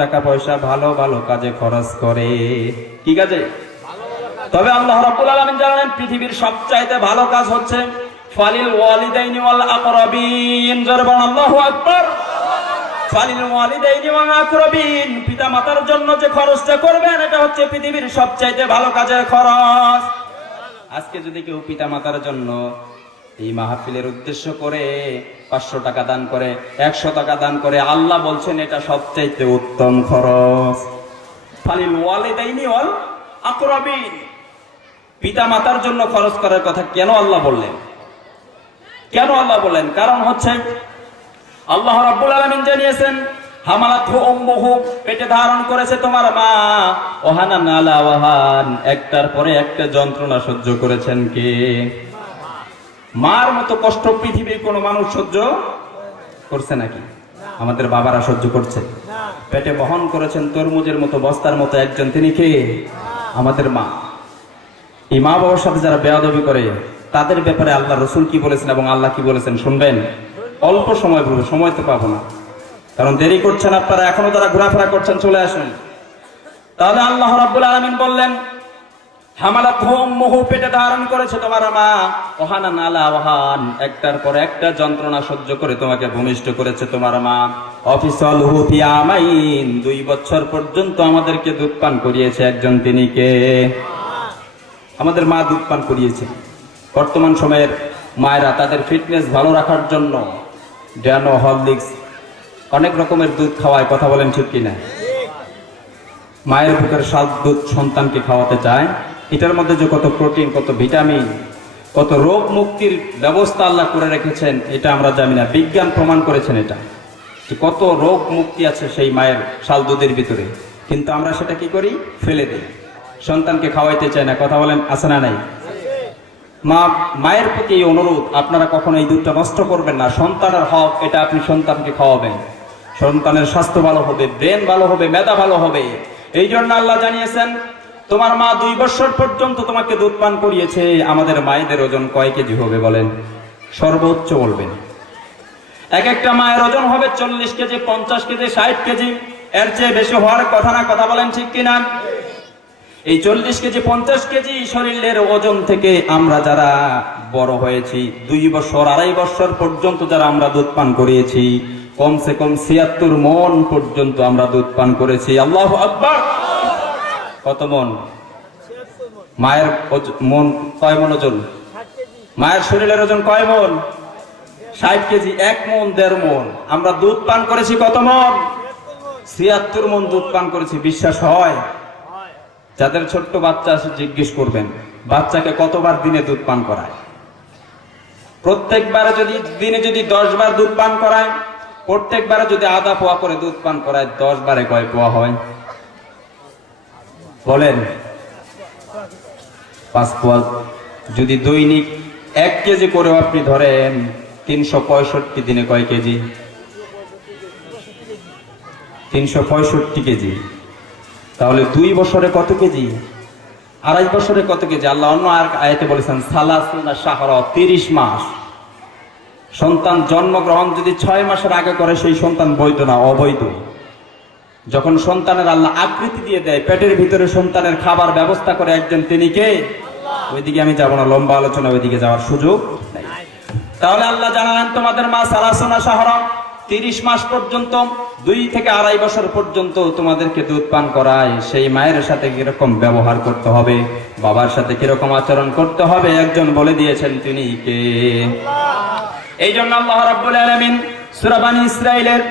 টাকা পয়সা ভালো ভালো কাজে খরচ করে। কি কাজে তবে আল্লাহ রাব্বুল আলামিন জানালেন, পৃথিবীর সবচাইতে ভালো কাজ হচ্ছে, ফালিল ওয়ালিদাইনি ওয়াল আকরাবিন। আল্লাহু আকবার। ফালিল ওয়ালিদাইনি ওয়াল আকরাবিন। পিতা মাতার জন্য যে খরচটা করবেন, এটা হচ্ছে পৃথিবীর সবচাইতে ভালো কাজের খরচ। আজকে যদি কেউ পিতা মাতার জন্য এই মাহফিলের উদ্দেশ্য করে পাঁচশো টাকা দান করে, একশো টাকা দান করে আল্লাহ বলছেন, এটা সবচাইতে উত্তম খরচ। ফালিল ওয়ালিদাইনি ওয়াল আকরাবিন। পিতা মাতার জন্য খরচ করার কথা কেন আল্লাহ বললেন? কেন আল্লাহ বললেন? কারণ হচ্ছে, আল্লাহ রাব্বুল আলামিন জানিয়েছেন, হামালাতহু উম্মুহু, পেটে ধারণ করেছে তোমার মা। ওহানা নালা ওয়াহান, একটার পরে একটা যন্ত্রণা সহ্য করেছেন কে? মার মতো কষ্ট পৃথিবীর কোনো মানুষ সহ্য করছে নাকি? আমাদের বাবারা সহ্য করছে। পেটে বহন করেছেন তরমুজের মতো বস্তার মতো একজন, তিনি কে? আমাদের মা। এই মা বাবার সাথে যারা বেয়াদবি করে, তাদের ব্যাপারে আল্লাহ রসুল কি বলেছেন এবং আল্লাহ কি বলেছেন শুনবেন? অল্প সময় বলব সময় তো পাবো না। কারণ দেরি করছেন আপনারা, এখনও তারা ঘোরাফেরা করছেন, চলে আসুন। তাহলে আল্লাহ রাব্বুল আলামিন বললেন হামালা ধুম মুহু পেটে ধারণ করেছে তোমার মা। ওহানা নালা ওহান, একটার পর একটা যন্ত্রণা সহ্য করে তোমাকে ভূমিষ্ঠ করেছে তোমার মা। অফিসল হুফি আমাইন, দুই বছর পর্যন্ত আমাদেরকে দুধ পান করিয়েছে একজন তিনি কে? আমাদের মা দুধ পান করিয়েছে। বর্তমান সময়ের মায়েরা তাদের ফিটনেস ভালো রাখার জন্য ড্যানো হরলিক্স, অনেক রকমের দুধ খাওয়ায়, কথা বলেন ঠিক কিনা? মায়ের বুকের সাত দুধ সন্তানকে খাওয়াতে চায়। এটার মধ্যে যে কত প্রোটিন, কত ভিটামিন, কত রোগ মুক্তির ব্যবস্থা আল্লাহ করে রেখেছেন, এটা আমরা জানি না। বিজ্ঞান প্রমাণ করেছেন এটা। যে কত রোগ মুক্তি আছে সেই মায়ের শাল দুধের ভিতরে। কিন্তু আমরা সেটা কি করি? ফেলে দিই। সন্তানকে খাওয়াইতে চাই না। কথা বলেন, আছে না নাই? মা, মায়ের প্রতি এই অনুরোধ, আপনারা কখনো এই দুধটা নষ্ট করবেন না। সন্তানের হক, এটা আপনি সন্তানকে খাওয়াবেন। সন্তানের স্বাস্থ্য ভালো হবে, ব্রেন ভালো হবে, মেধা ভালো হবে। এই জন্য আল্লাহ জানিয়েছেন তোমার মা দুই বছর পর্যন্ত তোমাকে দুধ পান করিয়েছে, আমাদের মায়েদের ওজন কয় কেজি হবে বলেন? সর্বোচ্চ বলবেন। এক একটা মায়ের ওজন হবে চল্লিশ কেজি, পঞ্চাশ কেজি, ষাট কেজি। এর চেয়ে বেশি হওয়ার কথা না, কথা বলেন ঠিক কিনা? এই চল্লিশ কেজি, পঞ্চাশ কেজি শরীরের ওজন থেকে আমরা যারা বড় হয়েছি, দুই বছর, আড়াই বছর পর্যন্ত যারা আমরা দুধ পান করিয়েছি, কমসে কম ছিয়াত্তর মন পর্যন্ত আমরা দুধ পান করেছি। আল্লাহ আকবার! কত মন? মায়ের মন কয় মন ওজন? মায়ের শরীরের ওজন কয় মন? ষাট কেজি, এক মন, দেড় মন। আমরা দুধ পান করেছি কত মন? ছিয়াত্তর মন দুধ পান করেছি, বিশ্বাস হয়? যাদের ছোট্ট বাচ্চা আছে, জিজ্ঞেস করবেন, বাচ্চাকে কতবার দিনে দুধ পান করায়? প্রত্যেকবারে যদি দিনে যদি দশ বার দুধ পান করায়, প্রত্যেকবারে যদি আধা পোয়া করে দুধ পান করায় দশ বারে কয় পোয়া হয়? বলেন পোয়া যদি দৈনিক এক কেজি করেও আপনি ধরেন তিনশো পঁয়ষট্টি দিনে কয় কেজি? তিনশো পঁয়ষট্টি কেজি। তাহলে দুই বছরে কত কেজি? আড়াই বছরে কত কেজি? আল্লাহ অন্য আর আয়াতে বলেছেন, সালাসুনা শাহর, তিরিশ মাস। সন্তান জন্মগ্রহণ যদি ছয় মাসের আগে করে, সেই সন্তান বৈধ না, অবৈধ? যখন সন্তানের আল্লাহ আকৃতি দিয়ে দেয় পেটের ভিতরে সন্তানের খাবার ব্যবস্থা করে একজন তিনি কে? ওইদিকে আমি যাব না লম্বা আলোচনা ওইদিকে যাওয়ার সুযোগ নাই। তাহলে আল্লাহ জানালেন তোমাদের মা সালাসোনা সাহরম তিরিশ মাস পর্যন্ত দুই থেকে আড়াই বছর পর্যন্ত তোমাদেরকে দুধ পান করায়। সেই মায়ের সাথে কীরকম ব্যবহার করতে হবে বাবার সাথে কীরকম আচরণ করতে হবে? একজন বলে দিয়েছেন তিনি কে? এই জন্য আল্লাহ রাব্বুল আলামিন সূরা বানী ইসরাইলের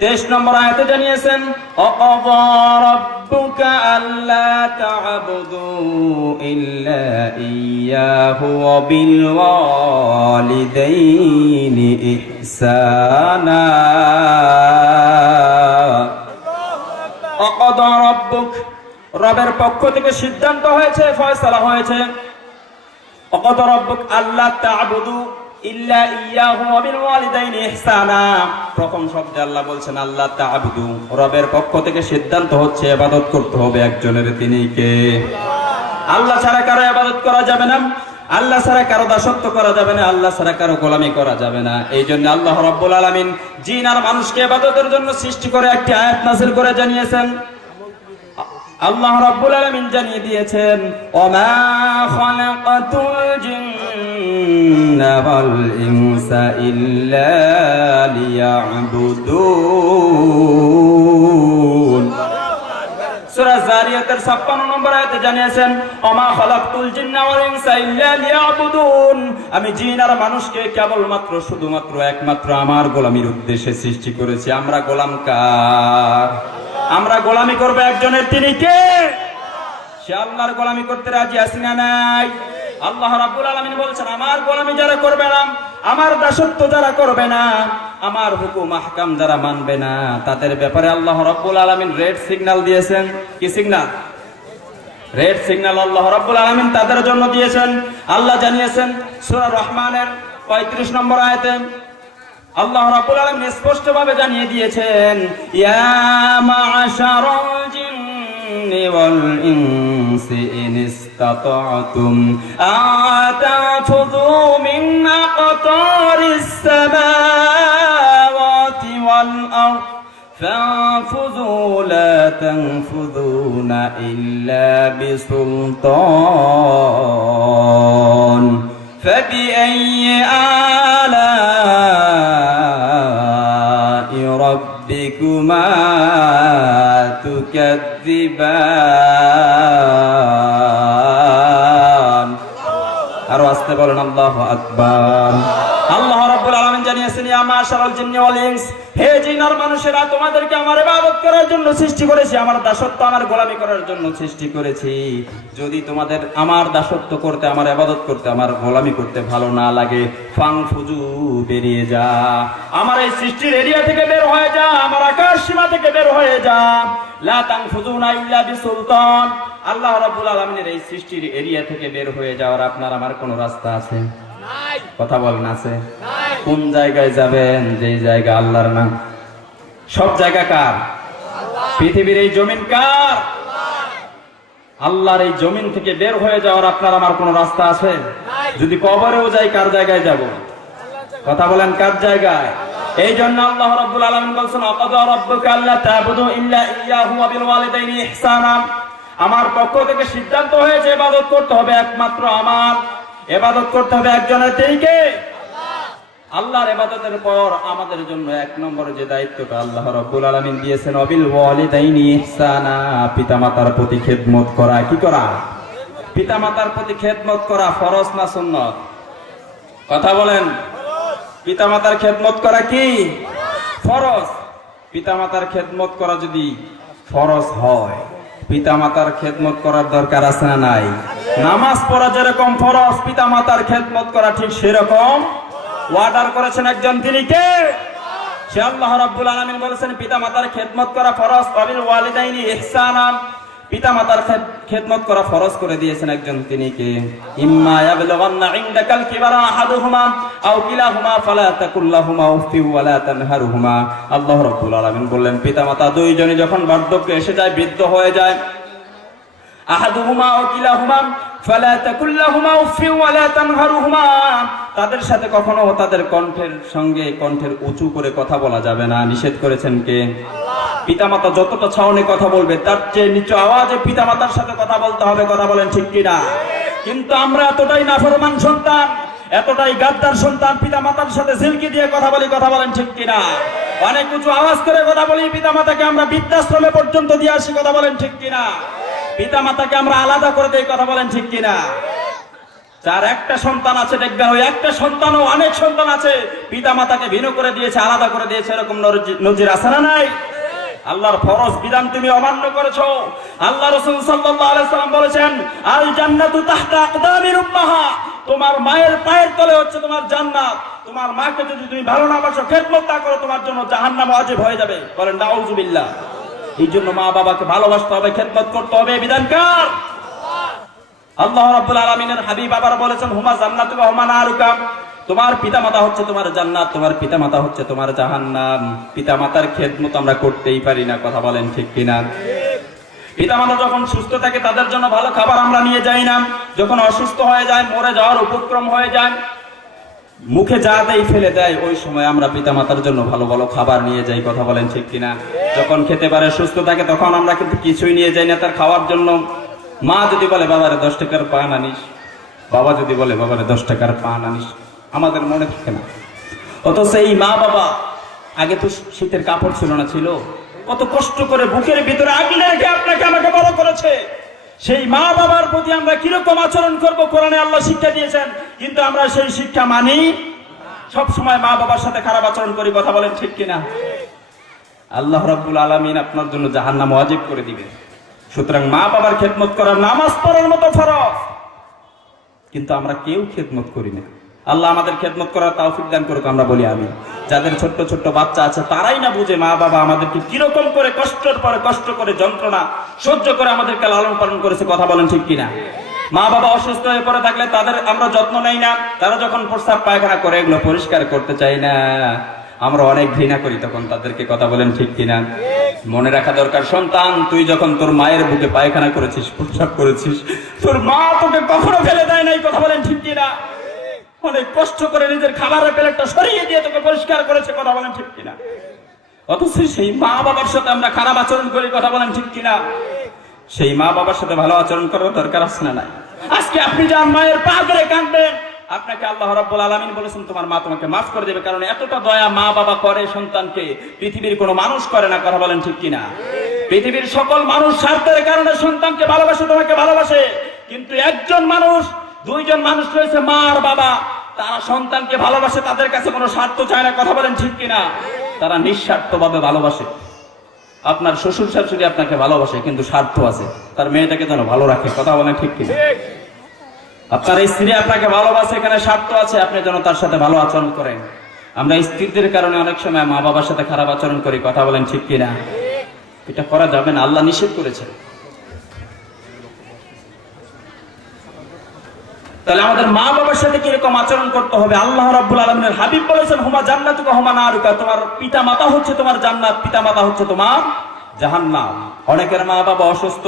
23 নম্বর আয়াতে জানিয়েছেন অকযা রাব্বুকা আল্লা তা'বুদু ইল্লা ইয়্যাহু ওয়া বিল ওয়ালিদাইনি ইহসানা। রবের পক্ষ থেকে সিদ্ধান্ত হয়েছে ফয়সালা হয়েছে। অকদ রব্বুক আল্লাহ তা'বুদু ইল্লা ইয়াহু ওয়ালিদাইনি ইহসানা। প্রথম শব্দে আল্লাহ বলছেন আল্লাহ রবের পক্ষ থেকে সিদ্ধান্ত হচ্ছে, ইবাদত করতে হবে একজনের। তিনি কে? আল্লাহ ছাড়া কারও ইবাদত করা যাবে না। আল্লাহ ছাড়া কারও দাসত্ব করা যাবে না। আল্লাহ ছাড়া কারও গোলামি করা যাবে না। এই জন্য আল্লাহ রব্বুল আলমিন জিন আর মানুষকে ইবাদতের জন্য সৃষ্টি করে একটি আয়াত নাসিল করে জানিয়েছেন। আল্লাহ রাব্বুল আলামিন জানিয়ে দিয়েছেন, ওমা খালাকাতুল ওয়াল ইনসা ইল্লা লিয়াবুদুন সূরা জারিয়াতের 56 নম্বর আয়াতে জানিয়েছেন ওমা খালাকতুল জিন্না ওয়াল লিয়াবুদুন আমি জিন আর মানুষকে কেবলমাত্র, শুধুমাত্র একমাত্র আমার গোলামির উদ্দেশ্যে সৃষ্টি করেছি। আমরা গোলাম কার? আমরা গোলামি করব একজনের, তিনি কে? সে আল্লাহর গোলামি করতে রাজি আছি না নাই? আল্লাহ রাব্বুল আলামিন বলছেন, আমার গোলামি যারা করবে না, আমার দাসত্ব যারা করবে না, আমার হুকুম আহকাম যারা মানবে না, তাদের ব্যাপারে আল্লাহ রাব্বুল আলামিন রেড সিগন্যাল দিয়েছেন। কি সিগন্যাল? রেড সিগন্যাল আল্লাহ রাব্বুল আলামিন তাদের জন্য দিয়েছেন। আল্লাহ জানিয়েছেন, সূরা রহমানের 35 নম্বর আয়াতে আল্লাহ রাব্বুল আলামিন স্পষ্ট ভাবে জানিয়ে দিয়েছেন, ইয়া মা'শারাল জিন্নি ওয়াল استطعتم. أن من أقطار السماوات والأرض. فانفذوا لا تنفذون إلا بسلطان. فبأي آلاء ربكما تكذبان؟ আল্লাহ আকবার। জানিয়েছেন মাশারাল জিন্নি হে জিন মানুষেরা তোমাদেরকে আমার ইবাদত করার জন্য সৃষ্টি করেছি আমার দাসত্ব আমার গোলামি করার জন্য সৃষ্টি করেছি। যদি তোমাদের আমার দাসত্ব করতে আমার ইবাদত করতে আমার গোলামি করতে ভালো না লাগে ফাং ফুজু বেরিয়ে যা। আমার এই সৃষ্টির এরিয়া থেকে বের হয়ে যা আমার আকাশ সীমা থেকে বের হয়ে যা। লা তাং ফুজুনা ইল্লা বিসুলতান। আল্লাহ রাব্বুল আলামিনের এই সৃষ্টির এরিয়া থেকে বের হয়ে যাওয়ার আপনার আমার কোনো রাস্তা আছে? কথা বলেন আছে? কোন জায়গায় যাবেন যে জায়গা আল্লাহর নাম? সব জায়গা কার? পৃথিবীর এই জমিন কার? আল্লাহর এই জমিন থেকে বের হয়ে যাওয়ার আপনার আমার কোনো রাস্তা আছে? যদি কবরেও যাই, কার জায়গায় যাব? কথা বলেন, কার জায়গায়? এই জন্য আল্লাহ রাব্বুল আলামিন বলছেন আকাদা রাব্বুকা আল্লা তা'বুদু ইল্লা ইয়্যাহু ওয়া বিল ওয়ালিদাইনি ইহসানা। আমার পক্ষ থেকে সিদ্ধান্ত হয়েছে ইবাদত করতে হবে একমাত্র আমার। ইবাদত করতে হবে একজনের তিনি কে আল্লাহর ইবাদতের পর আমাদের জন্য এক নম্বরে যে দায়িত্বটা আল্লাহ রাব্বুল আলামিন দিয়েছেন, অবিল ওয়ালিদাইনি ইহসানা, পিতামাতার প্রতি খেদমত করা। কি করা? পিতামাতার প্রতি খেদমত করা ফরজ না সুন্নত? কথা বলেন। পিতামাতার খেদমত করা কি? ফরজ। পিতামাতার খেদমত করা যদি ফরজ হয়, পিতামাতার খেদমত করার দরকার আছে না নাই? নামাজ পড়া যেরকম ফরজ, পিতামাতার খেদমত করা ঠিক সেরকম ওয়ার্ডার করেছেন একজন, তিনি কে? সে আল্লাহ রাব্বুল আলামিন বলেছেন, পিতামাতার খেদমত করা ফরজ, অবিল ওয়ালিদাইনি ইহসানান। পিতামাতার খেদ- খেদমত করা ফরজ করে দিয়েছেন একজন, তিনি কে? ইম্মা ইয়াবলুগান্না ইনদাকাল কিবারা আহাদুহুমা, আও কিলাহুমা ফালা তাকুল লাহুমা উফি ওয়া লা তানহারহুমা। আল্লাহ রাব্বুল আলামিন বললেন, পিতামাতা দুইজনই যখন বার্ধক্যে এসে যায়, বৃদ্ধ হয়ে যায়, আহাদুহুমা ও কিলাহুমা, ফালা তাকুল লাহুমা উফি ওয়া লা তানহারহুমা। তাদের সাথে কখনো তাদের কণ্ঠের সঙ্গে কণ্ঠের উঁচু করে কথা বলা যাবে না। নিষেধ করেছেন কে? পিতামাতা যতটা ছাউনে কথা বলবে তার চেয়ে নিচু আওয়াজে পিতামাতার সাথে কথা বলতে হবে কথা বলেন ঠিক কিনা? কিন্তু আমরা এতটাই নাফরমান সন্তান এতটাই গাদ্দার সন্তান পিতামাতার সাথে ঝিলকি দিয়ে কথা বলি কথা বলেন ঠিক কিনা? অনেক উঁচু আওয়াজ করে কথা বলি পিতামাতাকে আমরা বৃদ্ধাশ্রমে পর্যন্ত দিয়ে আসি কথা বলেন ঠিক কিনা? পিতামাতাকে আমরা আলাদা করে দেই কথা বলেন ঠিক কিনা? যার একটা সন্তান আছে দেখবেন ওই একটা সন্তানও অনেক সন্তান আছে। পিতা মাতাকে ভিন্ন করে দিয়েছে, আলাদা করে দিয়েছে, এরকম নজি- নজির আছে না নাই? আল্লাহর ফরজ বিধান তুমি অমান্য করেছ। আল্লাহ রসুল সাল্লাম বলেছেন আল জান্নাতু তাহতা আকদামির উম্মাহা। তোমার মায়ের পায়ের তলে হচ্ছে তোমার জান্নাত। তোমার মাকে যদি তুমি ভালো না বাসো, খেদমত না করো, তোমার জন্য জাহান্নাম ওয়াজিব হয়ে যাবে। বলেন, নাউজুবিল্লাহ। এই জন্য মা বাবাকে ভালোবাসতে হবে, খেদমত করতে হবে। এই বিধান কার? আল্লাহ রাব্বুল আলামিনের হাবিব আবার বলেছেন, হুমা জান্নাতু ওয়া হুমা নারুকা। তোমার পিতামাতা হচ্ছে তোমার জান্নাত, তোমার পিতামাতা হচ্ছে তোমার জাহান্নাম। পিতামাতার খেদমত আমরা করতেই পারি না, কথা বলেন ঠিক কিনা? পিতামাতা যখন সুস্থ থাকে, তাদের জন্য ভালো খাবার আমরা নিয়ে যাই না। যখন অসুস্থ হয়ে যায়, মরে যাওয়ার উপক্রম হয়ে যায়, মুখে যা দেয় ফেলে দেয়, ওই সময় আমরা পিতামাতার জন্য ভালো ভালো খাবার নিয়ে যাই, কথা বলেন ঠিক কিনা? যখন খেতে পারে, সুস্থ থাকে, তখন আমরা কিন্তু কিছুই নিয়ে যাই না তার খাওয়ার জন্য। মা যদি বলে, বাবারে দশ টাকার পান আনিস। বাবা যদি বলে, বাবারে দশ টাকার পান আনিস। আমাদের মনে থাকে না। অথচ এই মা বাবা, আগে তো শীতের কাপড় ছিল না, ছিল। কত কষ্ট করে বুকের ভিতরে আগলে রেখে আপনাকে আমাকে বড় করেছে। সেই মা বাবার প্রতি আমরা কীরকম আচরণ করব, কোরআনে আল্লাহ শিক্ষা দিয়েছেন। কিন্তু আমরা সেই শিক্ষা মানি সব সময় মা বাবার সাথে খারাপ আচরণ করি, কথা বলেন ঠিক কিনা? আল্লাহ রাব্বুল আলামিন আপনার জন্য জাহান্নাম ওয়াজিব করে দিবে সুতরাং মা বাবার খেদমত করার নামাজ পড়ার মতো ফরজ। কিন্তু আমরা কেউ খেদমত করি না। আল্লাহ আমাদের খেদমত করার তৌফিক দান করুক, আমরা বলি আমি যাদের ছোট্ট ছোট্ট বাচ্চা আছে, তারাই না বুঝে মা বাবা আমাদেরকে কীরকম করে কষ্টের পরে কষ্ট করে যন্ত্রণা, সহ্য করে আমাদেরকে লালন পালন করেছে, কথা বলেন ঠিক কিনা? মা বাবা অসুস্থ হয়ে পড়ে থাকলে তাদের আমরা যত্ন নেই না। তারা যখন প্রস্তাব পায়খানা করে, এগুলো পরিষ্কার করতে চাই না। আমরা অনেক ঘৃণা করি, তখন তাদেরকে কথা বলেন ঠিক কিনা? মনে রাখা দরকার, সন্তান, তুই যখন তোর মায়ের বুকে পায়খানা করেছিস, প্রস্রাব করেছিস, তোর মা তোকে কখনো ফেলে দেয় না এই কথা বলেন ঠিক কিনা? অনেক কষ্ট করে নিজের খাবারের প্লেটটা সরিয়ে দিয়ে তোকে পরিষ্কার করেছে, কথা বলেন ঠিক কিনা? অথচ সেই মা বাবার সাথে আমরা খারাপ আচরণ করি, কথা বলেন ঠিক কিনা? সেই মা বাবার সাথে ভালো আচরণ করার দরকার আছে না নাই? আজকে আপনি যান মায়ের পা ধরে কাঁদবেন আপনাকে আল্লাহ রাব্বুল আলামিন বলেছেন, তোমার মা তোমাকে মাফ করে দেবে কারণ এতটা দয়া মা বাবা করে সন্তানকে। পৃথিবীর কোনো মানুষ করে না, কথা বলেন ঠিক কিনা? পৃথিবীর সকল মানুষ স্বার্থের কারণে সন্তানকে ভালোবাসে, তোমাকে ভালোবাসে। কিন্তু একজন মানুষ, দুইজন মানুষ রয়েছে মা আর বাবা। তারা সন্তানকে ভালোবাসে, তাদের কাছে কোনো স্বার্থ চায় না, কথা বলেন ঠিক কিনা? তারা নিঃস্বার্থভাবে ভালোবাসে। আপনার শ্বশুর শাশুড়ি আপনাকে ভালোবাসে, কিন্তু স্বার্থ আছে। তার মেয়েটাকে যেন ভালো রাখে, কথা বলেন ঠিক কিনা? আপনার স্ত্রী আপনাকে ভালোবাসে, এখানে স্বার্থ আছে, আপনি যেন তার সাথে ভালো আচরণ করেন। আমরা স্ত্রীদের কারণে অনেক সময় মা বাবার সাথে খারাপ আচরণ করি, কথা বলেন ঠিক কিনা? এটা করা যাবে না, আল্লাহ নিষেধ করেছে তাহলে আমাদের মা বাবার সাথে কীরকম আচরণ করতে হবে? আল্লাহ রাব্বুল আলামিনের হাবিব বলেছেন, হুমা জান্নাতুকা, হুমা নারুকা। তোমার পিতা মাতা হচ্ছে তোমার জান্নাত পিতা মাতা হচ্ছে তোমার জাহান্নাম। অনেকের মা বাবা অসুস্থ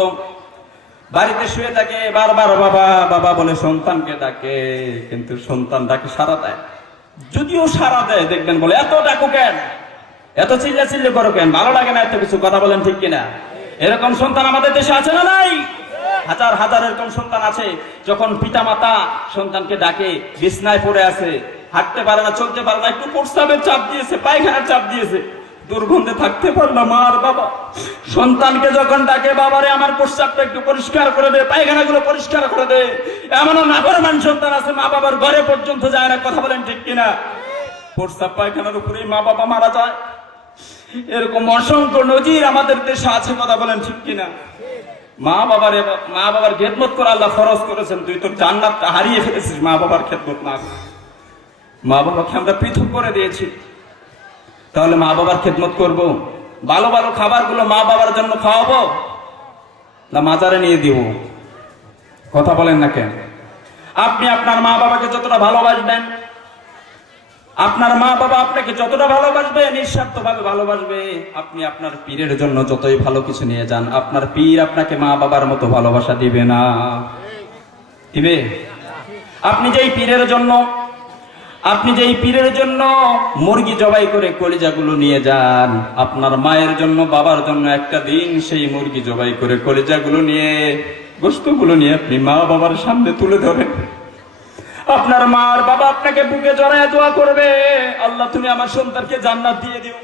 বাড়িতে শুয়ে থাকে, বারবার বাবা বাবা বলে সন্তানকে ডাকে, কিন্তু সন্তান ডাকে সারা দেয়। যদিও সারা দেয়, দেখবেন বলে, এত ডাকো কেন? এত চিল্লা চিল্লি করো কেন? ভালো লাগে না এত কিছু, কথা বলেন ঠিক কিনা? এরকম সন্তান আমাদের দেশে আছে না নাই? হাজার হাজার এরকম সন্তান আছে, যখন পিতা মাতা সন্তানকে ডাকে, বিছনায় পড়ে আছে, হাঁটতে পারে না, চলতে পারে না, একটু প্রস্তাবের চাপ দিয়েছে, পায়খানার চাপ দিয়েছে। দুর্গন্ধে থাকতে পারে না মা আর বাবা। সন্তানকে যখন ডাকে, বাবারে, আমার প্রস্তাবটা একটু পরিষ্কার করে দে, পায়খানাগুলো পরিষ্কার করে দে। এমনও নাগরমান সন্তান আছে, মা বাবার ঘরে পর্যন্ত যায় না, কথা বলেন ঠিক কিনা? প্রস্তাব পায়খানার উপরেই মা বাবা মারা যায়। এরকম অসংখ্য নজির আমাদের দেশে আছে, কথা বলেন ঠিক কিনা? মা বাবার মা বাবার খেদমত করে আল্লাহ ফরজ করেছেন, তুই তোর জান্নাতটা হারিয়ে ফেলেছিস, মা বাবার খেদমত না মা বাবাকে আমরা পৃথক করে দিয়েছি। তাহলে মা বাবার খেদমত করব। ভালো ভালো খাবারগুলো মা বাবার জন্য খাওয়াবো না মাজারে নিয়ে দিব? কথা বলেন না কেন? আপনি আপনার মা বাবাকে যতটা ভালোবাসবেন, আপনার মা বাবা আপনাকে যতটা ভালোবাসবে নিঃস্বার্থ ভাবে ভালোবাসবে। আপনি আপনার পীরের জন্য যতই ভালো কিছু নিয়ে যান, আপনার পীর আপনাকে মা বাবার মতো ভালোবাসা দিবে না। দিবে? আপনি যেই পীরের জন্য আপনি যে এই পীরের জন্য মুরগি জবাই করে কলিজাগুলো নিয়ে যান, আপনার মায়ের জন্য, বাবার জন্য একটা দিন সেই মুরগি জবাই করে কলিজাগুলো নিয়ে গোস্তগুলো নিয়ে আপনি মা বাবার সামনে তুলে ধরেন। আপনার মা আর বাবা আপনাকে বুকে জড়ায় দোয়া করবে। আল্লাহ, তুমি আমার সন্তানকে জান্নাত দিয়ে দিও।